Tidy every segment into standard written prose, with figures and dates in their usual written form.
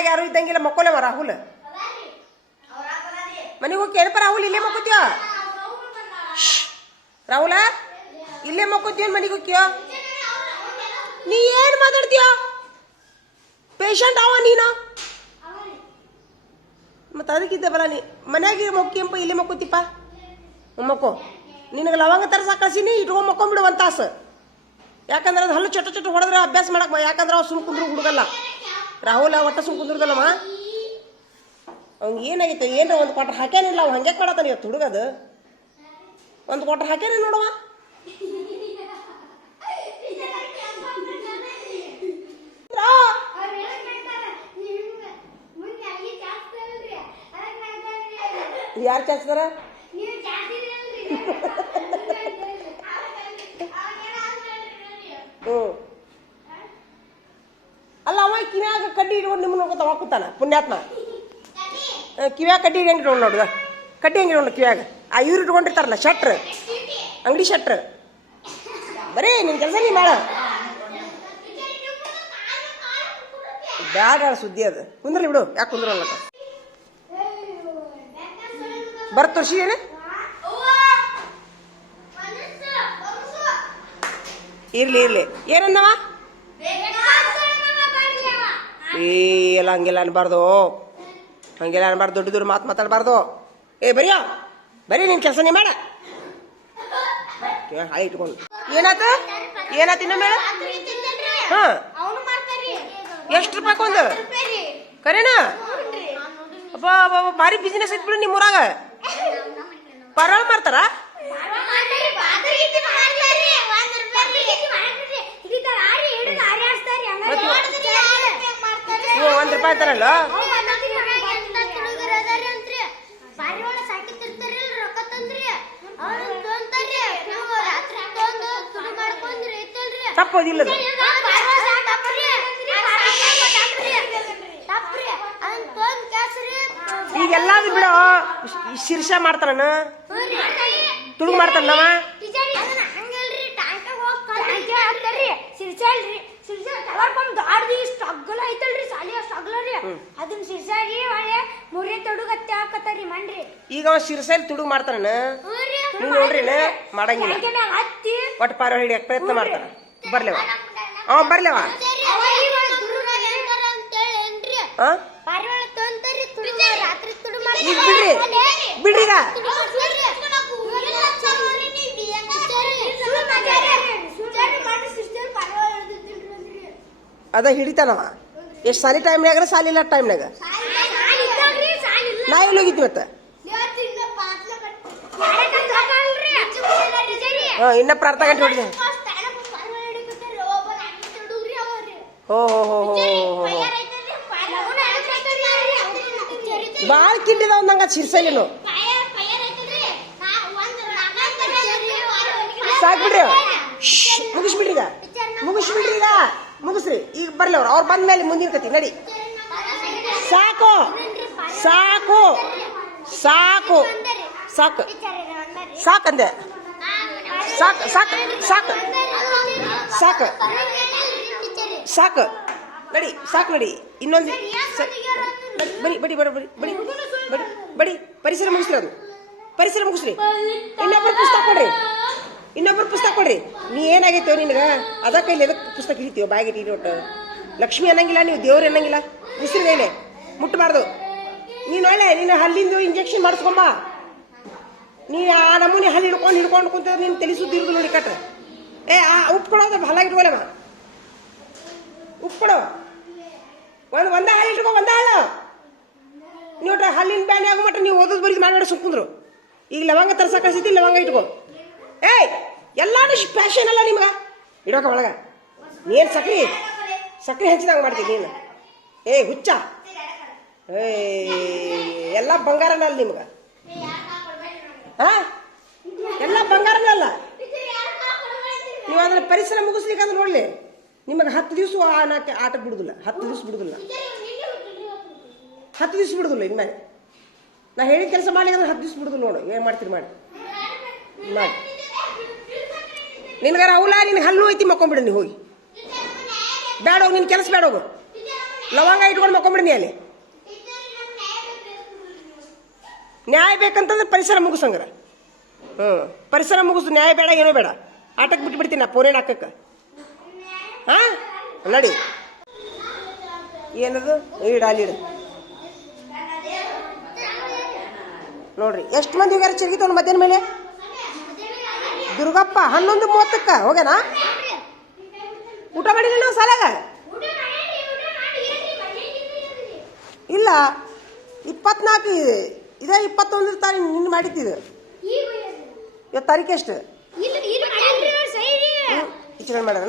ಮನ್ಯಾಗ ಯಾರು ಇದ್ದಂಗಿಲ್ಲ ಮಕ್ಕೋಲೇವ ರಾಹುಲ್ ಮನೆಗೆ ಹೋಗಿ ಏನಪ್ಪ ರಾಹುಲ್ ಇಲ್ಲೇ ಮಕ್ಕೋತೀಯ ರಾಹುಲ ಇಲ್ಲೇ ಮಕ್ಕೋತೀಯ ಮನೆಗೆ ಹೋಗ್ತೀಯೋ ನೀ ಏನು ಮಾತಾಡ್ತೀಯ ಪೇಷಂಟ್ ಅವ ನೀನು ಮತ್ತು ಅದಕ್ಕಿದ್ದವಲ್ಲ ನೀ ಮನ್ಯಾಗ ಮೊಕ್ಕಿಂಪ ಇಲ್ಲೇ ಮಕ್ಕೋತಿಪ್ಪ ಮಕ್ಕೋ ನಿನಗೆ ಲವಂಗ ತರಸ ಕಳ್ಸೀನಿ ಇಟ್ಕೊಂಡು ಮಕ್ಕೊಂಬಿಡು ಒಂದು ತಾಸು ಯಾಕಂದ್ರೆ ಅದು ಹಲ್ಲು ಚಟ ಚಟ ಹೊಡೆದ್ರೆ ಅಭ್ಯಾಸ ಮಾಡಕ್ಕೆ ಯಾಕಂದ್ರೆ ಅವ ಸುಮ್ ಕುಂದ್ರು ಹುಡುಗಲ್ಲ ರಾಹುಲ್ ಒಟ್ಟ ಸುಮ್ ಕುಂದ್ರದಲ್ಲಮ್ಮ ಅವ್ನಿಗೆ ಏನಾಗಿತ್ತು ಏನರ ಒಂದು ಕ್ವಾಟ್ರ್ ಹಾಕ್ಯಾನಿಲ್ಲ ಅವ್ ಹಂಗೆ ಮಾಡತ್ತಾನ ಇವತ್ತು ಹುಡುಗದು ಒಂದು ಕ್ವಾಟ್ರ್ ಹಾಕ್ಯಾನ ನೋಡವ ಯಾರು ಚಾಚ್ತಾರ ಅಲ್ಲ ಅವ ಕಿವ್ಯಾಗ ಕಡ್ಡಿ ಇಟ್ಕೊಂಡು ನಿಮ್ಮನ್ನ ನೋಡ್ಕೊತ ಹಾಕುತ್ತಾನ ಪುಣ್ಯಾತ್ಮ ಕಿವ್ಯಾಗ ಕಡ್ಡಿ ಹೆಂಗೆ ಇಟ್ಕೊಂಡು ನೋಡುದ ಕಡ್ಡಿ ಹೆಂಗೆ ಇಟ್ಕೊಂಡು ಕಿವ್ಯಾಗ ಆ ಇವ್ರು ಇಟ್ಕೊಂಡಿರ್ತಾರಲ್ಲ ಶಟ್ರ್ ಅಂಗಡಿ ಶಟ್ರ್ ಬರೀ ನಿನ್ನ ಕೆಲಸ ನೀ ಮಾಡ ಬ್ಯಾಡ ಸುದ್ದಿ ಅದು ಕುಂದ್ರಲಿ ಬಿಡು ಯಾಕೆ ಕುಂದ್ರಲ್ಲ ಬರ್ತ ತೋರ್ಸಿದೇನೆ ಇರ್ಲಿ ಇರ್ಲಿ ಏನಂದವ ಎಲ್ಲ ಹಂಗೆಲ್ಲ ಅನ್ಬಾರ್ದು ಹಂಗೆಲ್ಲ ಅನ್ಬಾರ್ದು ದೊಡ್ಡ ದೊಡ್ಡ ಮಾತಾಡಬಾರ್ದು ಬರಿಯೋ ಬರೀ ನಿನ್ನ ಕೆಲಸ ನೀ ಮಾಡ ಹಾಳೆ ಇಟ್ಕೊಂಡು ಏನಾತ ಏನಾತ ಇನ್ನ ಮೇಡ ಹಾಂ ಎಷ್ಟು ರೂಪಾಯಿ ಒಂದು ಕರೇನಾ ಅಪ್ಪ ಭಾರಿ ಬಿಸ್ನೆಸ್ ಐತ್ ಬಿಡು ನಿಮ್ಮ ಊರಾಗ ಪರವಾಳ ಮಾಡ್ತಾರ ಒಂದ್ ರೂಪಾಯಿ ಅಂತಾರಲ್ಲ ತಪ್ಪೋದಿಲ್ಲ ಈಗೆಲ್ಲ ಬಿಡೋ ಶಿರ್ಷ ಮಾಡ್ತಾನ ತುಡುಗು ಮಾಡ್ತಾನವ ಈಗ ಅವ ಶಿರ್ಸಾಲಿ ತುಡುಗು ಮಾಡ್ತಾನ ನೀವು ನೋಡ್ರಿ ಮಾಡಂಗಿಲ್ಲ ಒಟ್ಟು ಪಾರ ಹಿಡಿಯಕ್ ಪ್ರಯತ್ನ ಮಾಡ್ತಾನ ಬರ್ಲೇವ ಅವ ಬರ್ಲೇವ ಈಗ ಬಿಡ್ರಿ ಬಿಡ್ರಿ ಈಗ ಅದ ಹಿಡಿತಾನವ ಎಷ್ಟು ಸಾಲಿ ಟೈಮ್ನಾಗ ಸಾಲಿ ಇಲ್ಲ ಟೈಮ್ನಾಗ ನಾ ಎಲ್ಲಿ ಹೋಗಿದ್ವಿ ಮತ್ತೆ ಇನ್ನಪ್ಪ ಅರ್ಧ ಗಂಟೆ ಹೊಡಿದೆ ಹೋ ಹೋ ಹೋ ಹೋ ಹೋ ಭಾಳ ಕಿಂಡಿದಾವ ನಂಗೆ ಶಿರ್ಸಲಿನು ಸಾಕು ಬಿಡ್ರಿ ಮುಗಿಸ್ಬಿಡ್ರಿ ಈಗ ಮುಗಿಸ್ಬಿಡ್ರಿ ಈಗ ಮುಗಿಸ್ರಿ ಈಗ ಬರ್ಲಿ ಅವ್ರು ಬಂದ ಮೇಲೆ ಮುಂದಿನ ಕತಿ ನಡಿ ಸಾಕು ಸಾಕು ಸಾಕು ಸಾಕು ಸಾಕಂದೆ ಸಾಕು ಸಾಕು ಸಾಕು ಸಾಕು ಸಾಕು ನಡಿ ಸಾಕು ನಡಿ ಇನ್ನೊಂದು ಬರಿ ಬಡಿ ಬಡ ಬಡಿ ಬಡಿ ಬಡಿ ಬಡಿ ಪರಿಸರ ಮುಗಿಸ್ರಿ ಅದು ಪರಿಸರ ಮುಗಿಸ್ರಿ ಇನ್ನೊಬ್ಬರು ಪುಸ್ತಕ ಕೊಡ್ರಿ ಇನ್ನೊಬ್ಬರು ಪುಸ್ತಕ ಕೊಡ್ರಿ ನೀ ಏನಾಗೈತೋ ನಿನಗೆ ಅದ ಕೈಲಿ ಎದಕ್ಕೆ ಪುಸ್ತಕ ಹಿಡಿತೀವೋ ಬ್ಯಾಗ್ ಇಟ್ಟು ಒಟ್ಟು ಲಕ್ಷ್ಮಿ ಅನ್ನಂಗಿಲ್ಲ ನೀವು ದೇವ್ರು ಅನ್ನಂಗಿಲ್ಲ ಉಸಿರು ಕೈಲೆ ಮುಟ್ಟಬಾರ್ದು ನೀನು ಒಳ್ಳೆ ನೀನು ಹಲ್ಲಿಂದು ಇಂಜೆಕ್ಷನ್ ಮಾಡಿಸ್ಕೊಂಬ ನೀ ಆ ನಮೂನಿ ಹಲ್ಲಿ ಹಿಡ್ಕೊಂಡು ಕುಂತ ನೀನು ತಲೆ ಸುದ್ದಿ ಇರುದು ನೋಡಿ ಕಟ್ರೆ ಆ ಉಪ್ಪು ಕೊಡೋದು ಹಲ್ಲಾಗಿ ಇಟ್ಕೊಳಮ್ಮ ಉಪ್ಪು ಕೊಡೋ ಒಂದ ಹಾಲು ಇಟ್ಕೊ ಒಂದ ಹಾಲು ನೀವು ಹಲ್ಲಿನ ಬ್ಯಾನಿ ಆಗೋ ಮಟ್ಟ ನೀವು ಓದೋದು ಬರೀದು ಮಾಡಿ ಸುಮ್ಕುಂದ್ರು ಈಗ ಲವಂಗ ತರ್ಸ ಕಳಿಸಿದ್ದಿ ಲವಂಗ ಇಟ್ಕೊ ಎಲ್ಲಾನು ಫ್ಯಾಷನ್ ಅಲ್ಲ ನಿಮ್ಗೆ ಇಡೋಕ ಒಳಗ ನೀನು ಸಕ್ರೆ ಹೆಚ್ಚಿದಂಗೆ ಮಾಡ್ತೀನಿ ನೀನು ಹುಚ್ಚ ಎಲ್ಲ ಬಂಗಾರನ ಅಲ್ಲ ನಿಮ್ಗೆ ಎಲ್ಲ ಬಂಗಾರನೇ ಅಲ್ಲ ನೀವು ಅದನ್ನ ಪರಿಸರ ಮುಗಿಸ್ಲಿಕ್ಕೆ ಅಂದ್ರೆ ನೋಡಲಿ ನಿಮಗೆ 10 ದಿವಸ ಆಟ ಬಿಡುದಿಲ್ಲ 10 ದಿವಸ ಬಿಡುದಿಲ್ಲ 10 ದಿವಸ ಬಿಡುದಿಲ್ಲ ಇನ್ಮೇಲೆ ನಾ ಹೇಳಿದ ಕೆಲಸ ಮಾಡ್ಲಿಕ್ಕೆ ಅಂದ್ರೆ 10 ದಿವಸ ಬಿಡುದಿಲ್ಲ ನೋಡು ಏನು ಮಾಡ್ತೀರಿ ಮಾಡಿ ಮಾಡಿ ನಿನ್ಗಾರ ಅವಲ ನಿನ್ ಹಲ್ಲು ಐತಿ ಮಕ್ಕೊಂಡ್ಬಿಡು ನೀ ಹೋಗಿ ಬೇಡ ಹೋಗಿ ನಿನ್ನ ಕೆಲಸ ಬೇಡ ಹೋಗು ಲವಂಗ ಇಟ್ಕೊಂಡು ಮಕ್ಕೊಂಬಿಡ್ನಿ ಅಲ್ಲಿ. ನ್ಯಾಯ ಬೇಕಂತಂದ್ರೆ ಪರಿಸರ ಮುಗಿಸಂಗ್ರ. ಪರಿಸರ ಮುಗಿಸು, ನ್ಯಾಯ ಬೇಡ ಏನೂ ಬೇಡ. ಆಟಕ್ಕೆ ಬಿಟ್ಬಿಡ್ತೀನಿ ನಾ ಫೋನೇನು ಹಾಕಕ್ಕೆ. ಹಾಂ ನಡಿ. ಏನದು ಇಡ ಅಲ್ಲಿಡು ನೋಡ್ರಿ. ಎಷ್ಟು ಮಂದಿ ಹೋಗ್ಯಾರ ಚಿರ್ಗಿ ತೊಗೊಂಡು ಮಧ್ಯಾಹ್ನ ಮೇಲೆ? ದುರ್ಗಪ್ಪ 11:30 ಹೋಗ್ಯಾನ. ಊಟ ಮಾಡಿಲ್ಲ ನಾವು ಸಾಲಾಗ? ಇಲ್ಲ, 24 ಇದೇ 21 ತಾರೀಕು ನಿನ್ನ ಮಾಡಿದ್ದಿದ್ದು. ಇವತ್ತು ತಾರೀಕು ಎಷ್ಟು? ಚಿಕನ್ ಮಾಡ್ಯಾರ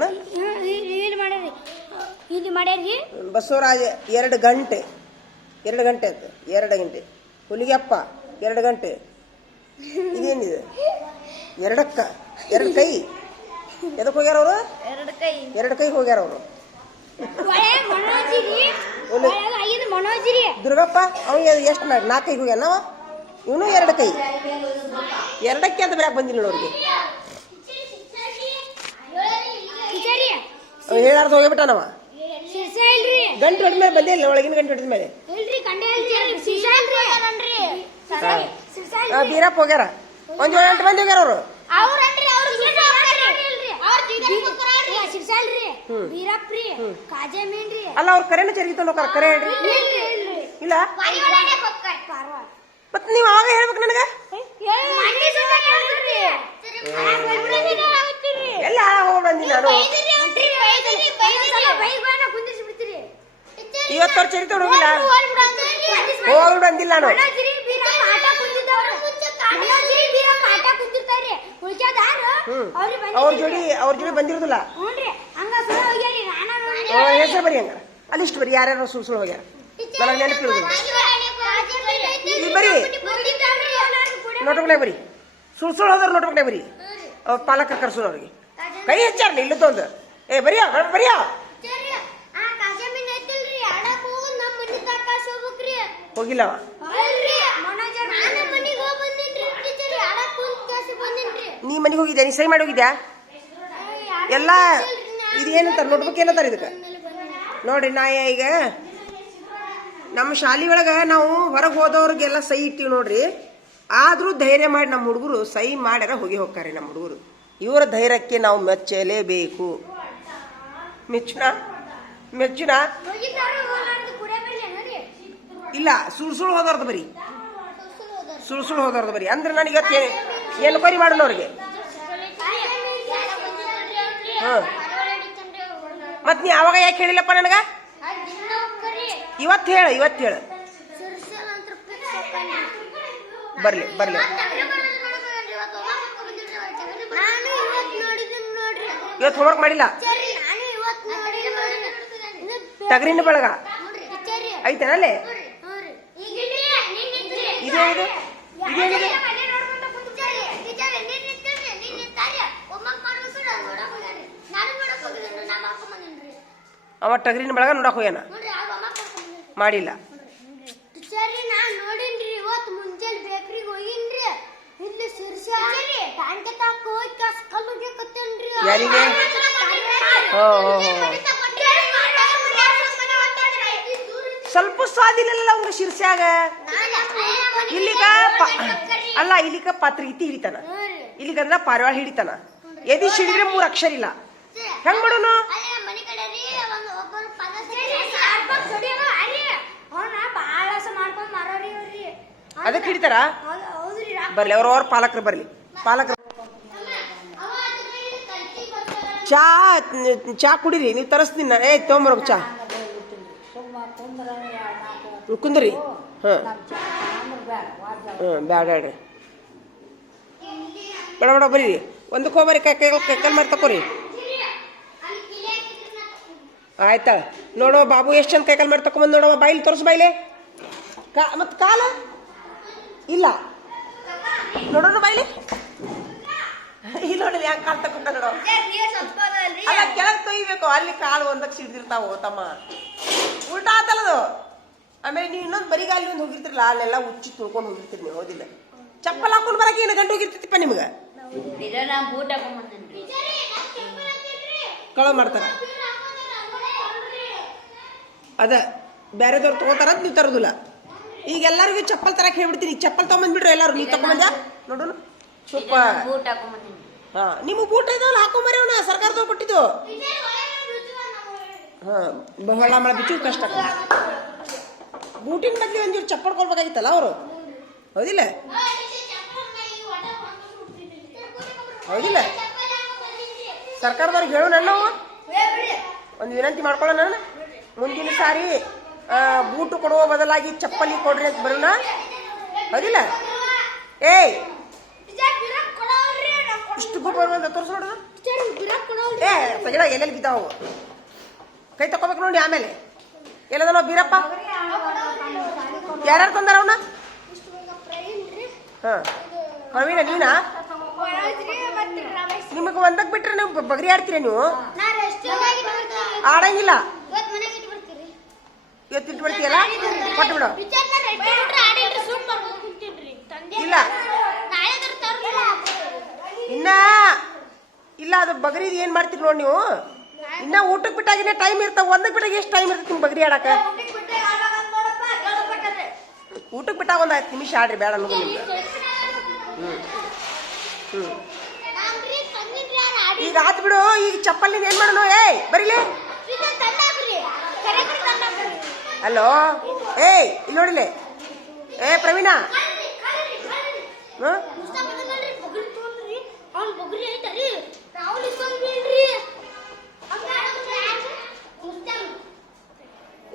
ಬಸವರಾಜ 2 ಗಂಟೆ ಆಯ್ತು. 2 ಗಂಟೆ ಹುಲಿಗೆಪ್ಪ 2 ಗಂಟೆ. ಇದೇನಿದೆ 2 ಕೈ. ಎದಕ್ಕೆ ಹೋಗ್ಯಾರ ಅವರು? 2 ಕೈ ಹೋಗ್ಯಾರ ಅವರು. ದುರ್ಗಪ್ಪ ಅವ ಎಷ್ಟು 4 ಕೈ ಹೋಗ್ಯಾನ. ಇವನು 2 ಕೈ. 2ಕ್ಕೆ ಅಂತ ಬರಕ್ಕೆ ಬಂದಿಲ್ಲ ಅವ್ರಿಗೆ. ಅವ ಹೇಳಾರ್ದು ಹೋಗ್ಬಿಟ್ಟಾನವ. ಗಂಟು ಹೊಡೆದ ಮೇಲೆ ಬಂದೇ ಇಲ್ಲ. ಒಳಗಿನ ಗಂಟು ಹೊಡೆದ ಮೇಲೆ ಬೀರಪ್ಪ ಹೋಗ್ಯಾರ. 1-8 ಮಂದಿ ಹೋಗ್ಯಾರ ಅವರು. ಅಲ್ಲ ಅವ್ರ ಕರೆನ ಚರ್ಗಿ ತೊಗೊಂಡು ಹೋಗ್ತಾರ. ಕರೆ ಹೇಳ್ರಿ. ಇಲ್ಲ ಮತ್ ನೀವ್ ಅವಾಗ ಹೇಳ್ಬೇಕು ನನಗ. ಎಲ್ಲ ಹೋಗ್ಬಂದಿಲ್ಲ ನಾನು. ಇವತ್ತವ್ರ ಚರಿ ತೊಗೊಂಡು ಹೋಗಿಲ್ಲ. ಹೋಗಿ ಬಂದಿಲ್ಲ ನಾನು. ಅವ್ರ ಜೋಡಿ ಬಂದಿರೋದಿಲ್ಲ. ಹೆಸರು ಬರಿ ಹಂಗಾರ ಅಲ್ಲಿ ಇಷ್ಟು ಬರಿ. ಯಾರ್ಯಾರು ಸುಳ್ಳು ಹೋಗ್ಯಾರ ನನಗೆ ನೆನಪಿರೋದಿಲ್ಲ. ಬರಿ ನೋಟ್ಬುಕ್ನಾಗ ಬರಿ. ಸುಳ್ಳು ಹೋದ್ರೆ ನೋಟ್ಬುಕ್ನಾಗ ಬರಿ. ಅವ್ರ ಪಾಲಕ ಕರ್ಸೋದು ಅವ್ರಿಗೆ ಕೈ ಹೆಚ್ಚಾರ್ಲಿ ಇಲ್ಲದೊಂದು. ಬರಿಯಾ ಬರಿಯಾ ಹೋಗಿಲ್ಲವ. ನೀ ಮನೆಗೆ ಹೋಗಿದ್ಯಾ? ನೀ ಸೈ ಮಾಡಿ ಹೋಗಿದ್ಯಾ? ಎಲ್ಲ ಇದು ಏನಂತಾರೆ ನೋಟ್ಬುಕ್ ಏನಂತಾರೆ ಇದಕ್ಕೆ ನೋಡ್ರಿ. ನಾ ಈಗ ನಮ್ಮ ಶಾಲೆ ಒಳಗೆ ನಾವು ಹೊರಗೆ ಹೋದವ್ರಿಗೆಲ್ಲ ಸೈ ಇಟ್ಟಿವಿ ನೋಡ್ರಿ. ಆದರೂ ಧೈರ್ಯ ಮಾಡಿ ನಮ್ಮ ಹುಡುಗರು ಸೈ ಮಾಡ್ಯಾರ ಹೋಗಿ ಹೋಗ್ತಾರೆ. ನಮ್ಮ ಹುಡುಗರು ಇವರ ಧೈರ್ಯಕ್ಕೆ ನಾವು ಮೆಚ್ಚಲೇಬೇಕು. ಮೆಚ್ಚುನ ಇಲ್ಲ. ಸುಳ್ಳು ಹೋದವ್ರದ್ದು ಬರಿ. ಸುಳ್ಳು ಹೋದವ್ರದ್ದು ಬರಿ ಅಂದ್ರೆ ನನಗೆ ಇವತ್ತು ಎನ್ಕ್ವೈರಿ ಮಾಡೋಣ ಅವ್ರಿಗೆ. ಮತ್ ನೀ ಅವಾಗ ಯಾಕೆ ಹೇಳಿಲ್ಲಪ್ಪ ನನಗ? ಇವತ್ತು ಹೇಳ ಬರ್ಲಿ. ಇವತ್ತು ಹೋಮ್ವರ್ಕ್ ಮಾಡಿಲ್ಲ. ಟಗರಿನ ಬಳಗ ಐತೇನಲ್ಲೇ? ಇದೇನಿದೆ? ಅವ ಟಗರಿನ ಬಳಗ ನೋಡಕ್ ಹೋಗ್ಯಾನ. ಮಾಡಿಲ್ಲ. ಯಾರಿಗೆ? ಸ್ವಲ್ಪ ಸ್ವಾದಿಲ್ಲ ಅವ್ನ ಶಿರ್ಸ್ಯಾಗ. ಇಲ್ಲಿಗ ಪಾತ್ರಿಗಿತ್ತಿ ಹಿಡಿತಾನ. ಇಲ್ಲಿಗಂದ್ರ ಪಾರಿವಾಳ ಹಿಡಿತಾನ. ಎದಿ ಸಿಡಿದ್ರೆ 3 ಅಕ್ಷರ ಇಲ್ಲ. ಹೆಂಗ್ ಮಾಡೋನು? ಅದಕ್ಕೆ ಹಿಡಿತಾರ. ಬರ್ಲಿ ಅವ್ರವ್ರ ಪಾಲಕರು ಬರ್ಲಿ. ಚಾ ಕುಡಿರಿ. ನೀವು ತರಿಸ್ತೀನಿ ನಾನು. ತೊಗೊಂಬರೋಕ್ ಚಾ ಕುಂದ್ರಿ. ಬ್ಯಾಡ ಹೇಳ್ರಿ. ಬೇಡ ಬರೀರಿ. ಒಂದಕ್ಕೆ ಹೋಗ್ಬರಿ. ಕೈಕಲ್ ಮಾಡಿ ತಕೋರಿ. ಆಯ್ತಾ ನೋಡೋ ಬಾಬು ಎಷ್ಟು ಚಂದ ಕೈಕಲ್ ಮಾಡಿ ತಕೊಂಬಂದು ನೋಡವ. ಬಾಯಿಲಿ ತೋರಿಸ್. ಬಾಯಿಲೆ ಮತ್ ಕಾಲ ಇಲ್ಲ ನೋಡೋಣ. ಬಾಯಿಲಿ ಇಲ್ಲಿ ನೋಡಿಲ್ಲ ಹೆಂಗ್ ಕಾಲ್ ತಕೊಂಡ ನೋಡೋ. ಅಲ್ಲ ಕೆಳಗ್ ತೊಯ್ಬೇಕು. ಅಲ್ಲಿ ಕಾಲು ಒಂದಕ್ಕೆ ಸಿಡ್ದಿರ್ತಾವ ತಮ್ಮ. ಉಲ್ಟಾ ಆತಲ್ಲದು. ಆಮೇಲೆ ನೀವು ಇನ್ನೊಂದು ಬರಿಗಾಲಿ ಒಂದು ಹೋಗಿರ್ತಿರಲ್ಲ, ಅಲ್ಲೆಲ್ಲ ಉಚ್ಚಿ ತುಳ್ಕೊಂಡು ಹೋಗಿರ್ತೀರಿ ನೀವು. ಹೋದಿಲ್ಲ ಚಪ್ಪಲ್ ಹಾಕೊಂಡು ಬರಕ್ಕೆ ಏನು ಗಂಟು ಹೋಗಿರ್ತಿಪ್ಪ ನಿಮ್ಗೆ. ಕಳ ಮಾಡ್ತಾರ. ಅದ ಬೇರೆದವ್ರು ತೊಗೋತಾರ ನೀವು ತರೋದಿಲ್ಲ. ಈಗ ಎಲ್ಲರಿಗೂ ಚಪ್ಪಲ್ ತರಕ್ಕೆ ಹೇಳ್ಬಿಡ್ತೀನಿ. ಚಪ್ಪಲ್ ತೊಗೊಂಬಂದ್ಬಿಡ್ರಿ ಎಲ್ಲರೂ. ನೀವು ತಗೊಂಬಂದ್ಯಾ ನೋಡೋಣ. ಸೂಪರ್. ಹಾ ನಿಮಗೆ ಬೂಟ್ ಇದಾವಲ್ಲ ಹಾಕೊಂಬರಿ. ಅವನ ಸರ್ಕಾರದವ್ರು ಕೊಟ್ಟಿದ್ದು. ಹಾ ಬಹಳ ಮಳೆ ಬಿಚ್ಚು ಕಷ್ಟ. ಬೂಟಿನ ಬದಲಿ ಒಂಚೂರು ಚಪ್ಪಲ್ ಕೊಡ್ಬೇಕಾಗಿತ್ತಲ್ಲ ಅವರು. ಹೌದಿಲ್ಲ ಹೌದಿಲ್ಲ. ಸರ್ಕಾರದವ್ರಿಗೆ ಹೇಳೋಣ ನಾವು ಒಂದು ವಿನಂತಿ ಮಾಡ್ಕೊಳ್ಳೋಣ. ನಾನು ಮುಂದಿನ ಸಾರಿ ಬೂಟು ಕೊಡುವ ಬದಲಾಗಿ ಚಪ್ಪಲಿ ಕೊಡ್ರಿ ಅಂತ ಬರೋಣ. ಹೌದಿಲ್ಲ. ಏಯ್ ಇಷ್ಟು ಬೂಟ್ ಬರುವಂತ ತೋರಿಸ್ ನೋಡೋದು. ಏ ತೆಗಿಡ ಎಲ್ಲೆಲ್ಲಿ ಬಿದ್ದಾವು. ಕೈ ತಗೋಬೇಕು ನೋಡಿ. ಆಮೇಲೆ ಎಲ್ಲದ ನಾವು ಬೀರಪ್ಪ ಯಾರ್ಯಾರು ತಂದಾರ ಅವನ? ಹಾ ಪ್ರವೀಣ ನೀನಾ? ನಿಮಗೆ ಒಂದಕ್ಕೆ ಬಿಟ್ರೆ ನೀವು ಬಗರಿ ಆಡ್ತೀರ. ನೀವು ಆಡಂಗಿಲ್ಲ. ಇವತ್ತು ಇಟ್ಟು ಬಿಡ್ತೀಯಲ್ಲ ಕೊಟ್ಟು ಬಿಡು. ಇಲ್ಲ ಇನ್ನ ಇಲ್ಲ ಅದು ಬಗರಿದು ಏನು ಮಾಡ್ತೀರಿ ನೋಡಿ ನೀವು. ಇನ್ನ ಊಟಕ್ಕೆ ಬಿಟ್ಟಾಗಿನೇ ಟೈಮ್ ಇರ್ತಾವ. ಒಂದಕ್ಕೆ ಬಿಟ್ಟಾಗ ಎಷ್ಟು ಟೈಮ್ ಇರ್ತದೆ ನಿಮ್ಗೆ ಬಗರಿ ಆಡಕ? ಊಟಕ್ಕೆ ಬಿಟ್ಟಾಗ ಒಂದು 5 ನಿಮಿಷ ಆಡ್ರಿ ಬೇಡ ಅನ್ನೋದು ನಿಮ್ಗೆ. ಈಗ ಆತ್ ಬಿಡು. ಈಗ ಚಪ್ಪಲ್ ಏನ್ ಮಾಡೋಣ? ಏಯ್ ಬರೀಲಿ. ಹಲೋ ಏಯ್ ಇಲ್ಲಿ ನೋಡಿಲಿ. ಏ ಪ್ರವೀಣ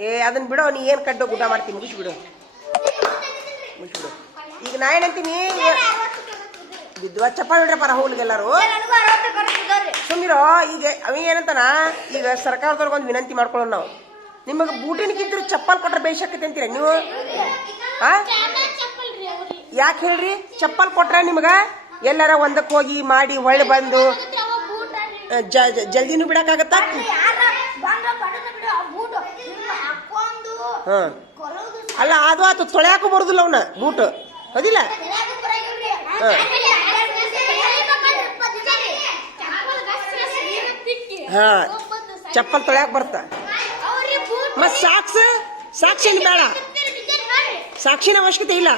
ಏ ಅದನ್ನ ಬಿಡೋ. ನೀ ಏನ್ ಕಡ್ಡೋ ಗುಡ್ಡ ಮಾಡ್ತೀನಿ. ಮುಗಿಸ್ಬಿಡು ಮುಗಿಸ್ಬಿಡು. ಈಗ ನಾ ಏನಂತೀನಿ ಬಿದ್ದುವ ಚಪ್ಪಾಳೆ ನೋಡ್ರಿ ಪರ ಹೋಗ್ಲಿಗೆಲ್ಲರೂ ಸುಮ್ಮಿರೋ. ಈಗ ಅವ ಏನಂತಾನ, ಈಗ ಸರ್ಕಾರದವ್ರಿಗೆ ಒಂದು ವಿನಂತಿ ಮಾಡ್ಕೊಳ್ಳೋಣ ನಾವು. ನಿಮಗೆ ಬೂಟಿನಕ್ಕಿಂತ ಚಪ್ಪಲ್ ಕೊಟ್ರೆ ಬೇಯಿಸಕತ್ತೆ ಅಂತೀರ ನೀವು. ಯಾಕೆ ಹೇಳ್ರಿ? ಚಪ್ಪಲ್ ಕೊಟ್ರೆ ನಿಮ್ಗ ಎಲ್ಲಾರ ಒಂದಕ್ಕೆ ಹೋಗಿ ಮಾಡಿ ಹೊಳ್ಳಿ ಬಂದು ಜಲ್ದಿನೂ ಬಿಡಕ್ಕಾಗತ್ತಾ? ಹ ಅಲ್ಲ ಅದು ಆತು. ತೊಳೆಯಾಕು ಬರುದಿಲ್ಲ ಅವನ ಬೂಟ್. ಹೌದಿಲ್ಲ. ಹಾ ಚಪ್ಪಲ್ ತೊಳೆಯಾಕ ಬರ್ತ. ಮತ್ ಸಾಕ್ಷಿನ ಬೇಡ. ಸಾಕ್ಷಿನ ಅವಶ್ಯಕತೆ ಇಲ್ಲ.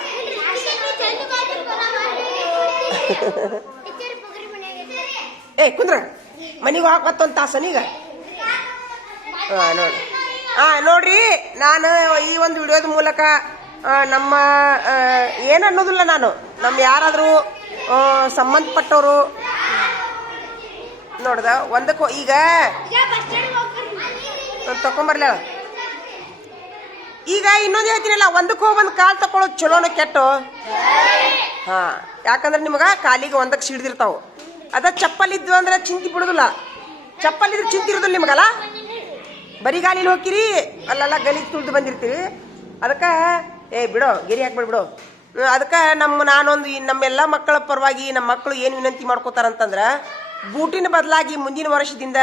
ಏ ಕುಂದ್ರ ಮನಿಗೆ ಹೋಗಕ್ ಮತ್ತೊಂದು ತಾಸನೀಗ. ನೋಡಿ ನೋಡ್ರಿ, ನಾನು ಈ ಒಂದು ವಿಡಿಯೋದ ಮೂಲಕ ನಮ್ಮ ಏನು ಅನ್ನೋದಿಲ್ಲ. ನಾನು ನಮ್ಮ ಯಾರಾದರೂ ಸಂಬಂಧಪಟ್ಟವರು ನೋಡ್ದ ಒಂದಕ್ಕೂ ಈಗ ತಕೊಂಬರ್ಲ. ಈಗ ಇನ್ನೊಂದು ಹೇಳ್ತೀನಲ್ಲ, ಒಂದಕ್ಕೆ ಹೋಗಿ ಒಂದು ಕಾಲು ತಕೊಳ್ಳೋದು ಚಲೋನ ಕೆಟ್ಟು. ಹಾ ಯಾಕಂದ್ರೆ ನಿಮ್ಗೆ ಕಾಲಿಗೆ ಒಂದಕ್ಕೆ ಸಿಡ್ದಿರ್ತಾವ. ಅದ ಚಪ್ಪಲ್ ಇದ್ವು ಅಂದ್ರೆ ಚಿಂತಿ ಬಿಡುದಿಲ್ಲ. ಚಪ್ಪಲ್ ಇದ್ರೆ ಚಿಂತಿ ಇರೋದಿಲ್ಲ ನಿಮ್ಗಲ್ಲ. ಬರೀ ಗಾಲಿಲಿ ಹೋಗ್ತೀರಿ ಅಲ್ಲೆಲ್ಲ ಗಲೀಜ್ ತುಳಿದು ಬಂದಿರ್ತೀರಿ. ಅದಕ್ಕೆ ಬಿಡೋ ಗಿರಿ ಹಾಕ್ಬಿಡ್ಬಿಡು. ಅದಕ್ಕೆ ನಾನೊಂದು ನಮ್ಮೆಲ್ಲ ಮಕ್ಕಳ ಪರವಾಗಿ ನಮ್ಮ ಮಕ್ಕಳು ಏನು ವಿನಂತಿ ಮಾಡ್ಕೋತಾರಂತಂದ್ರೆ, ಬೂಟಿನ ಬದಲಾಗಿ ಮುಂದಿನ ವರ್ಷದಿಂದ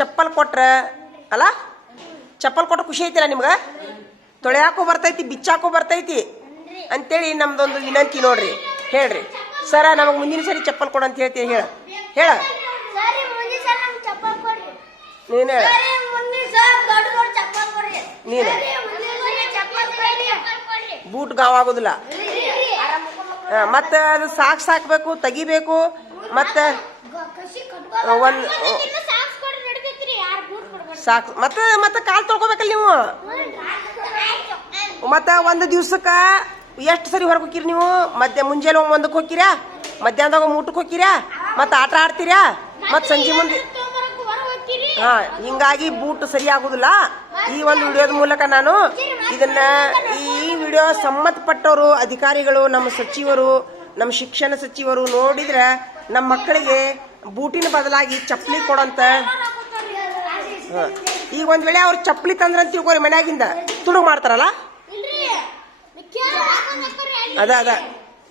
ಚಪ್ಪಲ್ ಕೊಟ್ರೆ ಅಲ್ಲ, ಚಪ್ಪಲ್ ಕೊಟ್ರೆ ಖುಷಿ ಐತಿಲ್ಲ ನಿಮ್ಗೆ. ತೊಳೆಯಾಕೂ ಬರ್ತೈತಿ, ಬಿಚ್ಚಾಕೂ ಬರ್ತೈತಿ ಅಂತೇಳಿ ನಮ್ದೊಂದು ವಿನಂತಿ ನೋಡ್ರಿ. ಹೇಳ್ರಿ ಸರ ನಮಗೆ ಮುಂದಿನ ಸರಿ ಚಪ್ಪಲ್ ಕೊಡು ಅಂತ ಹೇಳ್ತೀವಿ. ಹೇಳ ನೀನು ಹೇಳ. ನೀನು ಬೂಟ್ ಗಾವಾಗೋದಿಲ್ಲ. ಮತ್ತೆ ಅದು ಸಾಕ್ಬೇಕು, ತೆಗಿಬೇಕು. ಮತ್ತೆ ಒಂದು ಸಾಕು. ಮತ್ತೆ ಕಾಲು ತೊಳ್ಕೊಬೇಕಲ್ಲ ನೀವು. ಮತ್ತೆ ಒಂದು ದಿವ್ಸಕ್ಕೆ ಎಷ್ಟು ಸರಿ ಹೊರಗೆ ಹೋಗಿರಿ ನೀವು? ಮುಂಜಾನೆ ಒಂದಕ್ಕೆ ಹೋಗಿರಾ, ಮಧ್ಯಾಹ್ನದಾಗ ಊಟಕ್ಕೆ ಹೋಗಿರಾ, ಮತ್ತೆ ಆಟ ಆಡ್ತೀರಾ, ಮತ್ತೆ ಸಂಜೆ ಮುಂದೆ. ಹಾ ಹಿಂಗಾಗಿ ಬೂಟ್ ಸರಿ ಆಗುದಿಲ್ಲ. ಈ ಒಂದು ವಿಡಿಯೋದ ಮೂಲಕ ನಾನು ಇದನ್ನ ಈ ವಿಡಿಯೋ ಸಂಬಂಧಪಟ್ಟವರು, ಅಧಿಕಾರಿಗಳು, ನಮ್ಮ ಸಚಿವರು, ನಮ್ಮ ಶಿಕ್ಷಣ ಸಚಿವರು ನೋಡಿದ್ರೆ ನಮ್ಮ ಮಕ್ಕಳಿಗೆ ಬೂಟಿನ ಬದಲಾಗಿ ಚಪ್ಪಲಿ ಕೊಡಂತ. ಈಗ ಒಂದ್ ವೇಳೆ ಅವ್ರು ಚಪ್ಪಲಿ ತಂದ್ರಂತ ತಿಳ್ಕೊರಿ, ಮನ್ಯಾಗಿಂದ ತುಡುಗು ಮಾಡ್ತಾರಲ್ಲ. ಅದ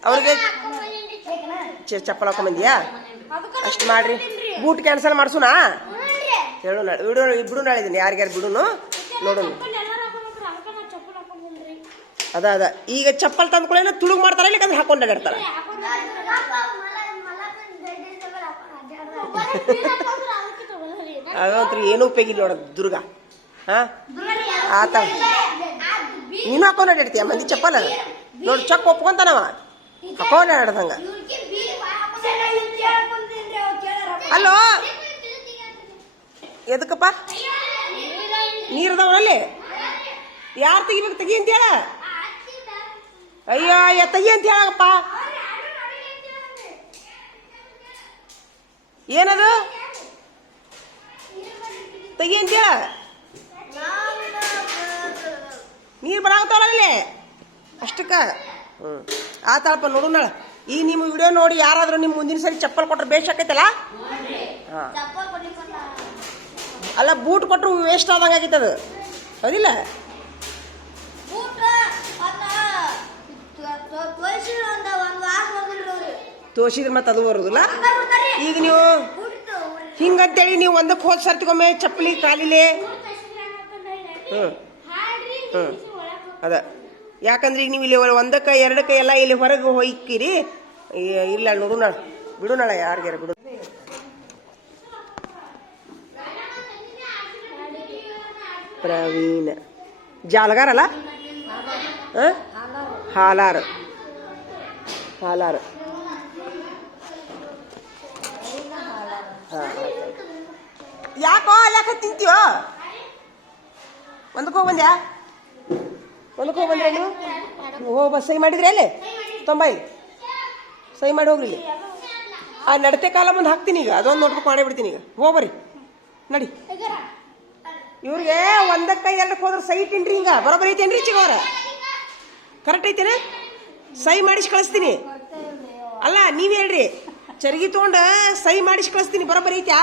ಅವ್ರಿಗೆ ಚಪ್ಪಲ್ ಹಾಕೊಂಬಂದಿಯಾ? ಅಷ್ಟು ಮಾಡ್ರಿ. ಬೂಟ್ ಕ್ಯಾನ್ಸಲ್ ಮಾಡ್ಸುನಾ? ಹೇಳು ಬಿಡು. ನಾಳೆ ಇದೀನಿ ಯಾರಿಗ್ಯಾರು ಬಿಡುನು ನೋಡೋಣ. ಅದ ಈಗ ಚಪ್ಪಲ್ ತಂದ್ಕೊಳ್ಳೇನ ತುಳುಗ್ ಮಾಡ್ತಾರ, ಇಲ್ಲಕಂದ್ರೆ ಹಾಕೊಂಡು ಅಡ್ಯಾಡ್ತಾರ. ಅದಂತ್ರು ಏನೂ ಉಪಯೋಗಿಲ್ಲ ನೋಡ ದುರ್ಗ. ಹಾ ಆತ ನೀನು ಹಾಕೊಂಡು ಅಡ್ಯಾಡ್ತೀಯ ಮಂದಿ ಚಪ್ಪಲ ನೋಡಿ ಚಕ್ ಒಪ್ಕೊಂತಾನವ ಹಾಕೊಂಡು ಅಡ್ಯಾಡ್ದಂಗ ಅಲ್ಲೋ ಎದಕ್ಕಪ್ಪ ನೀರದವನಲ್ಲಿ ಯಾರು ತೆಗಿಬೇಕು ತೆಗಿ ಅಂತ ಹೇಳ ಅಯ್ಯೋ ತೆಗಿ ಅಂತ ಹೇಳಪ್ಪ ಏನದು ತೆಗಿ ಅಂತ ಹೇಳ ನೀರು ಬರಾಗತ್ತವಲ್ಲ ಅಲ್ಲಿ ಅಷ್ಟಕ್ಕ ಆತಳಪ್ಪ ನೋಡು ನಾಳೆ ಈ ನಿಮ್ಮ ವಿಡಿಯೋ ನೋಡಿ ಯಾರಾದರೂ ನಿಮ್ಮ ಮುಂದಿನ ಸರಿ ಚಪ್ಪಲ್ ಕೊಟ್ರೆ ಬೇಷ್ ಆಕೈತಲ್ಲ ಹಾಂ ಅಲ್ಲ ಬೂಟ್ ಕೊಟ್ಟರು ವೇಸ್ಟ್ ಆದಂಗೆ ಆಗೈತದು ಹೌದಿಲ್ಲ ತೋರಿಸಿದ್ರೆ ಮತ್ತೆ ಅದು ಬರೋದಿಲ್ಲ ಈಗ ನೀವು ಹಿಂಗಂತೇಳಿ ನೀವು ಒಂದಕ್ಕೆ ಹೋದ ಸರ್ತಿಗೊಮ್ಮೆ ಚಪ್ಪಲಿ ಕಾಲಿಲೆ ಹ್ಞೂ ಹ್ಞೂ ಅದ ಯಾಕಂದ್ರೆ ಈಗ ನೀವು ಇಲ್ಲಿ ಒಂದಕ್ಕೆ ಎರಡಕ್ಕೆ ಎಲ್ಲ ಇಲ್ಲಿ ಹೊರಗೆ ಹೋಯ್ಕಿರಿ ಇಲ್ಲ ನೋಡು ನಾಳೆ ಬಿಡು ನಾಳೆ ಯಾರಿಗಾರ ಬಿಡು ಪ್ರವೀಣ ಜಾಲಗಾರ ಅಲ್ಲ ಹಾಲಾರ ಹಾಲಾರ ಯಾಕೋ ಯಾಕ ತಿಂತೀವೋ ಒಂದಕ್ಕೆ ಹೋಗ್ಬಂದ್ಯಾ ಒಂದಕ್ಕೆ ಹೋಗ್ಬಂದ್ರೆ ನೀವು ಹೋಗ್ಬ ಸಹಿ ಮಾಡಿದ್ರಿ ಅಲ್ಲೇ ತೊಂಬೈ ಸಹಿ ಮಾಡಿ ಹೋಗ್ರಿ ಇಲ್ಲಿ ಆ ನಡತೆ ಕಾಲ ಬಂದು ಹಾಕ್ತೀನಿ ಈಗ ಅದೊಂದು ನೋಟ್ಬುಕ್ ಮಾಡೇ ಬಿಡ್ತೀನಿ ಈಗ ಹೋಗ್ಬರಿ ನಡಿ ಇವ್ರಿಗೆ ಒಂದಕ್ಕೆ ಎರಡಕ್ಕೆ ಹೋದ್ರೆ ಸಹಿ ತಿನ್ರಿ ಹಿಂಗ ಬರೋಬ್ಬರಿ ಐತೇನ್ರಿ ಚಿಗೋರ ಕರೆಕ್ಟ್ ಐತೇನೆ ಸಹಿ ಮಾಡಿಸಿ ಕಳಿಸ್ತೀನಿ ಅಲ್ಲ ನೀವು ಹೇಳ್ರಿ ಚರ್ಗಿ ತೊಗೊಂಡು ಸಹಿ ಮಾಡಿಸಿ ಕಳಿಸ್ತೀನಿ ಬರೋಬ್ಬರಿ ಐತ್ಯಾ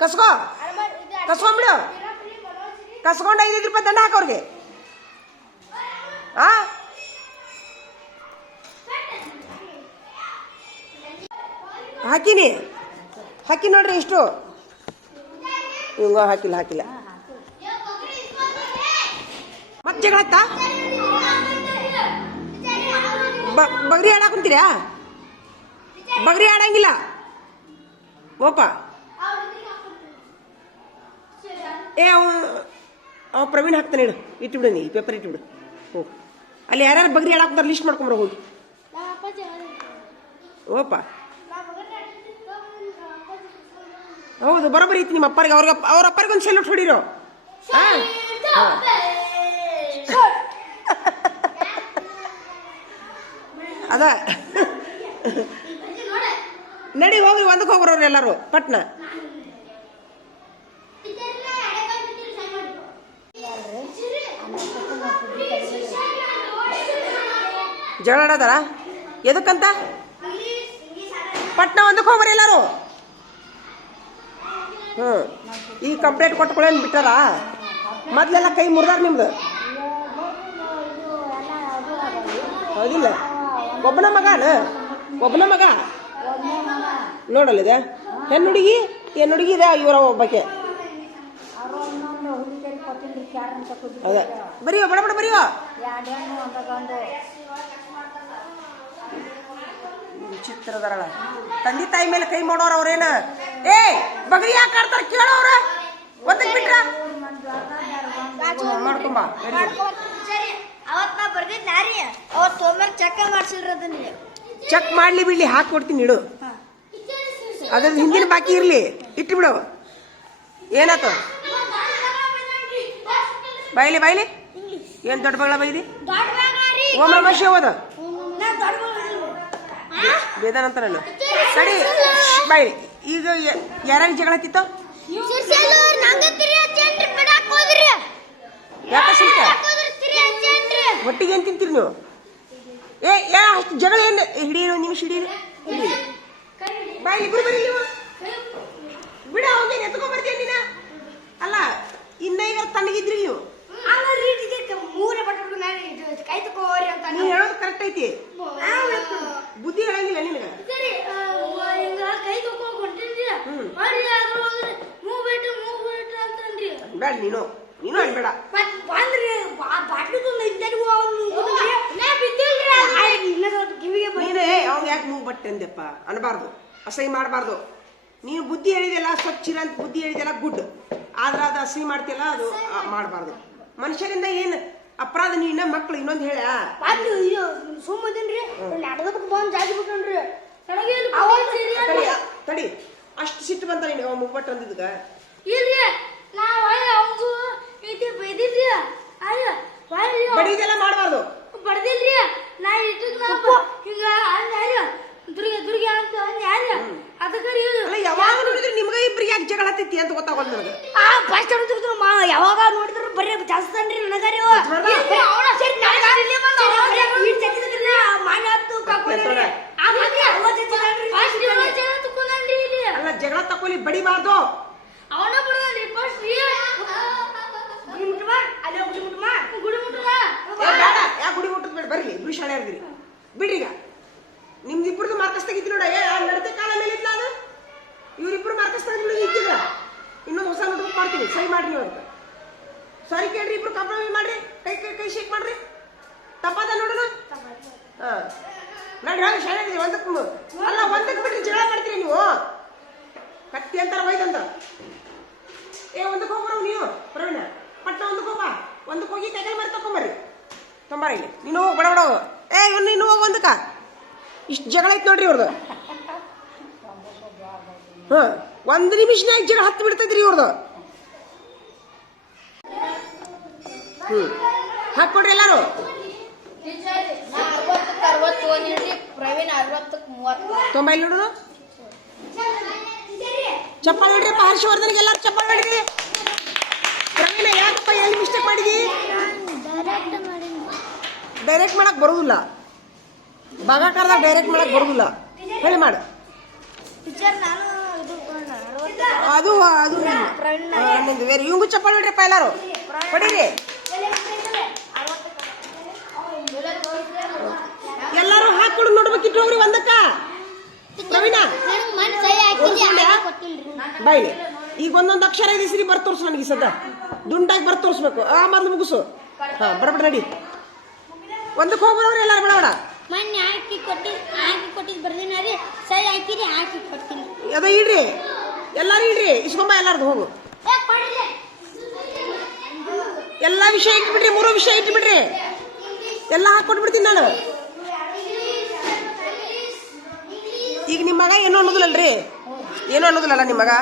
ಕಸ್ಕೋ ಕಸ್ಕೊಂಡ್ಬಿಡು ಕಸ್ಕೊಂಡು 5 ರೂಪಾಯಿ ದಂಡ ಹಾಕೋರ್ಗೆ ಹಾಕಿನಿ ಹಾಕಿ ನೋಡ್ರಿ ಇಷ್ಟು ಇವಂಗ ಹಾಕಿಲ್ಲ ಮತ್ತೆ ಜಗಳತ್ತ ಬಗ್ರಿ ಆಡಾಕ್ ಕುಂತೀರಾ ಬಗ್ರಿ ಆಡಂಗಿಲ್ಲ ಓಪ ಅವ ಪ್ರವೀಣ್ ಹಾಕ್ತಾನೆ ಇಡು ಇಟ್ಟುಬಿಡು ನೀ ಪೇಪರ್ ಇಟ್ಟುಬಿಡು ಹೋಗಿ ಅಲ್ಲಿ ಯಾರ್ಯಾರು ಬಗ್ರಿ ಆಡಾಕ್ತಾರೆ ಲಿಸ್ಟ್ ಮಾಡ್ಕೊಂಬರ ಹೋಗಿ ಓಪ ಹೌದು ಬರೋಬ್ಬರಿ ಐತಿ ನಿಮ್ಮ ಅಪ್ಪರಿಗೆ ಅವ್ರ ಅಪ್ಪರಿಗೆ ಒಂದು ಸೆಲ್ಯೂಟ್ ಹೊಡಿರೋ ಅದ ನಡಿ ಹೋಗ್ರಿ ಒಂದಕ್ಕೆ ಹೋಗ್ಬರೋರು ಎಲ್ಲರೂ ಪಟ್ನ ಜಗಳ ಆಡೋದಾರ ಎದಕ್ಕಂತ ಪಟ್ನ ಒಂದಕ್ಕೆ ಹೋಗ್ಬರಿ ಎಲ್ಲರೂ ಈಗ ಕಂಪ್ಲೇಂಟ್ ಕೊಟ್ಕೊಳ್ಳೇನು ಬಿಟ್ಟಾರ ಮೊದಲೆಲ್ಲ ಕೈ ಮುರಿದಾರ ನಿಮ್ದು ಹೌದಿಲ್ಲ ಒಬ್ಬನ ಮಗ ನೋಡಲ್ಲಿದೆ ಹೆಣ್ಣು ಹುಡುಗಿ ಇದೆ ಇವರ ಒಬ್ಬಕ್ಕೆ ಅದ ಬರೀವ ಬಡ ಬರೀವ ವಿಚಿತ್ರದಾರಳ ತಂದೆ ತಾಯಿ ಮೇಲೆ ಕೈ ಮಾಡೋರ ಅವ್ರೇನ ಬಗ್ರಿ ಯಾಕೆ ಆಡ್ತಾರ ಕೇಳೋರ ಒತ್ತಕ್ ಬಿಟ್ರ ಮಾಡ್ಕೊಂಬ ಚೆಕ್ ಮಾಡ್ಲಿ ಬಿಡ್ಲಿ ಹಾಕಿ ಕೊಡ್ತೀನಿ ಇಡು ಅದ್ರ ಹಿಂದಿನ ಬಾಕಿ ಇರ್ಲಿ ಇಟ್ಟು ಬಿಡು ಏನಾತ ಬಾಯ್ಲಿ ಏನ್ ದೊಡ್ಡ ಬಗಳ ಬೈದಿ ಓಂ ನಮಃ ಶಿವಾಯ ಓದ ಬೇದಾನಂತ ನಾನು ಸರಿ ಬಾಯ್ ಈಗ ಯಾರ್ಯಾರ ಜಗಳ ಹತ್ತಿತ್ತು ಒಟ್ಟಿಗೆ ಏನ್ ತಿಂತೀರಿ ನೀವು ಅಷ್ಟು ಜಗಳ ಏನು ಹಿಡಿಯಿರಿ ಒಂದು ನಿಮಿಷ ಹಿಡೀರಿ ಬಾಯ್ ಇಬ್ರು ಬರೀ ನೀವು ಬಿಡ ಹೋಗಿ ಎತ್ಕೊಂಡ್ಬರ್ತೀಯ ನೀನ ಅಲ್ಲ ಇನ್ನ ಈಗ ತಣ್ಣಗಿದ್ರಿ ನೀವು ನೀ ಹೇಳೋದು ಕರೆಕ್ಟ್ ಐತಿ ಬುದ್ಧಿ ಹೇಳಂಗಿಲ್ಲ ನಿನಗ ಬೇಡ ನೀನು ಅನ್ಬೇಡ ನೀನೇ ಅವ್ನು ಯಾಕೆ ಮೂಗ್ ಬಟ್ಟೆ ಅಂದೆಪ್ಪ ಅನ್ಬಾರ್ದು ಅಸಹ್ಯ ಮಾಡಬಾರ್ದು. ನೀನು ಬುದ್ಧಿ ಹೇಳಿದೆಲ್ಲ ಸ್ವಚ್ಛ ಅಂತ ಬುದ್ಧಿ ಹೇಳಿದೆಲ್ಲ ಗುಡ್, ಆದ್ರೆ ಅದು ಅಸಹ್ಯ ಮಾಡ್ತಿಯಲ್ಲ ಅದು ಮಾಡಬಾರ್ದು. ಮನುಷ್ಯರಿಂದ ಏನು ಅಪರಾಧ? ನೀನ ಮಕ್ಳು ಇನ್ನೊಂದು ಹೇಳ ಸುಮ್ಮದೇನ್ರಿ ತಡಿ, ಅಷ್ಟು ಸಿಟ್ಟು ಬಂತ ನೀನು ಮುಗ್ಬಟ್ಟು ಅಂದಿದ್ಗ? ಇಲ್ರಿ ಬಡಿದೆಲ್ಲ ಮಾಡಬಾರ್ದು. ಬಡ್ದಿಲ್ರಿ ನಾ ಹಿಂಗ ದುರ್ಗ ಅಂತ ಅಲ್ಲ, ಯಾವಾಗ ನೋಡಿದ್ರೆ ನಿಮ್ಗ ಇಬ್ರಿಗೆ ಯಾಕೆ ಜಗಳ ಹತ್ತೈತಿ ಅಂತ ಗೊತ್ತಾಗೋದು ನನಗೆ. ಯಾವಾಗ ನೋಡಿದ್ರು ಬರೀ ಜಾಸ್ತಿ ಅನ್ರಿ ನನಗಾರಿ ಅಲ್ಲ, ಜಗಳ ತಕೊಲಿ, ಬಡಿಬಾರ್ದು. ಅವನ ಬಡದ್ರಿ ಫಸ್ಟ್ ಯಾ ಗುಡಿ ಮುಟ್ಟದ್ ಬೇಡ, ಬರ್ಲಿ ಇಬ್ರು ಶಾಲೆ ಇರ್ದಿರಿ ಬಿಡ್ರಿ. ಈಗ ನಿಮ್ದು ಇಬ್ರದ್ದು ಮಾರ್ಕಸ್ ತೆಗಿತಿ ನೋಡ, ನಡತೆ ಕಾಲ ಮೇಲೆ ಇದ್ಲ ಅದು. ಇವ್ರಿಬ್ರು ಮಾರ್ಕಸ್ ತೆಗೆದು ಇದ್ದಿಲ್ಲ. ಇನ್ನೊಂದು ಹೊಸ ನೋಟ್ಬುಕ್ ಮಾಡ್ತೀನಿ, ಸಹಿ ಮಾಡ್ರಿ ನೀವು ಅಂತ. ಸಾರಿ ಕೇಳ್ರಿ, ಇಬ್ರು ಕಾಂಪ್ರಮೈಸ್ ಮಾಡ್ರಿ, ಕೈ ಕೈ ಕೈ ಶೇಕ್ ಮಾಡ್ರಿ. ತಪ್ಪಾದ ನೋಡೋಣ. ಹಾ ನೋಡ್ರಿ, ಹಾಗೆ ಶಾಲೆ ಇದ್ರಿ. ಒಂದಕ್ಕೆ ಅಲ್ಲ, ಒಂದಕ್ಕೆ ಬಿಟ್ರಿ ಜಗಳ ಮಾಡ್ತೀರಿ ನೀವು. ಕತ್ತಿ ಅಂತಾರ ಬೈದಂತ. ಒಂದಕ್ಕೆ ಹೋಗ್ಬರೋ ನೀವು ಪ್ರವೀಣ, ಪಟ್ಟ ಒಂದಕ್ಕೆ ಹೋಗ. ಒಂದಕ್ಕೆ ಹೋಗಿ ಕೈಕಲ್ ಮಾರಿ ತಕೊಂಬರ್ರಿ, ತೊಂಬಾರ ಇಲ್ಲಿ. ನೀನು ಹೋಗಿ ಬಡ ಬಡ ಹೋಗು. ಇವ್ನು ನೀನು ಹೋಗಿ ಒಂದಕ್ಕ. ಇಷ್ಟು ಜಗಳ ಐತೆ ನೋಡ್ರಿ ಇವ್ರದ್ದು. ಹಾ, 1 ನಿಮಿಷನಾಗ ಜಗಳ ಹತ್ತು ಬಿಡ್ತೈತ್ರಿ ಇವ್ರದ್ದು. ಹಾಕೊಡ್ರಿ ಎಲ್ಲಾರು. ತೊಂಬೈ ನೋಡು. ಚಪ್ಪಾಳೆ ಹೊಡ್ರಿಪ್ಪ, ಹರ್ಷವರ್ಧನ್ಗೆ ಎಲ್ಲಾರು ಚಪ್ಪಾಳೆ ಹೊಡ್ರಿ. ಪ್ರವೀಣ, ಯಾಕಪ್ಪ ಎಲ್ಲಿ ಮಿಸ್ಟೇಕ್ ಮಾಡಿದಿ? ಡೈರೆಕ್ಟ್ ಮಾಡಕ್ ಬರುದಿಲ್ಲ, ಭಾಗಾಕಾರದಾಗ ಡೈರೆಕ್ಟ್ ಮಾಡಕ್ ಬರುದಿಲ್ಲ. ಹೇಳಿ ಮಾಡು. ಅದು ಅದು ಬೇರೆ. ಇವಂಗು ಚಪ್ಪಾಳೆ ಹೊಡ್ರಿಪ್ಪ ಎಲ್ಲಾರು, ಹೊಡೀರಿ ಎಲ್ಲಾರು. ಹಾಕೊಡು ನೋಡ್ಬೇಕಿಟ್ಟು ಹೋಗ್ರಿ ಒಂದಕ್ಕ. ಪ್ರವೀಣ ಬಾಯ್ಲಿ. ಈಗ ಒಂದೊಂದು ಅಕ್ಷರ ಇದೆ, ಸಿರಿ ಬರ್ ತೋರ್ಸು ನನಗೆ. ಸದ್ದ ದುಂಡಾಗಿ ಬರ್ ತೋರಿಸ್ಬೇಕು. ಮೊದ್ಲು ಮುಗಿಸು. ಹಾ, ಬಡಬಡ ನಡಿ. ಒಂದಕ್ಕೆ ಹೋಗ್ಬರೋರಿ ಎಲ್ಲಾರು, ಬಡಬಡ. ಅದ ಇಡ್ರಿ, ಎಲ್ಲಾರು ಇಡ್ರಿ. ಇಸ್ಕೊಂಬ ಎಲ್ಲಾರ್ದು ಹೋಗು. ಎಲ್ಲಾ ವಿಷಯ ಇಟ್ಬಿಡ್ರಿ, 3 ವಿಷಯ ಇಟ್ಬಿಡ್ರಿ. ಎಲ್ಲ ಹಾಕೊಟ್ಬಿಡ್ತೀನಿ ನಾನು. ಈಗ ನಿಮ್ಮ ಮಗ ಏನೋ ಅನ್ನೋದಿಲ್ಲಲ್ರಿ? ಏನೋ ಅನ್ನೋದಿಲ್ಲಲ್ಲ ನಿಮ್ಮ ಮಗ?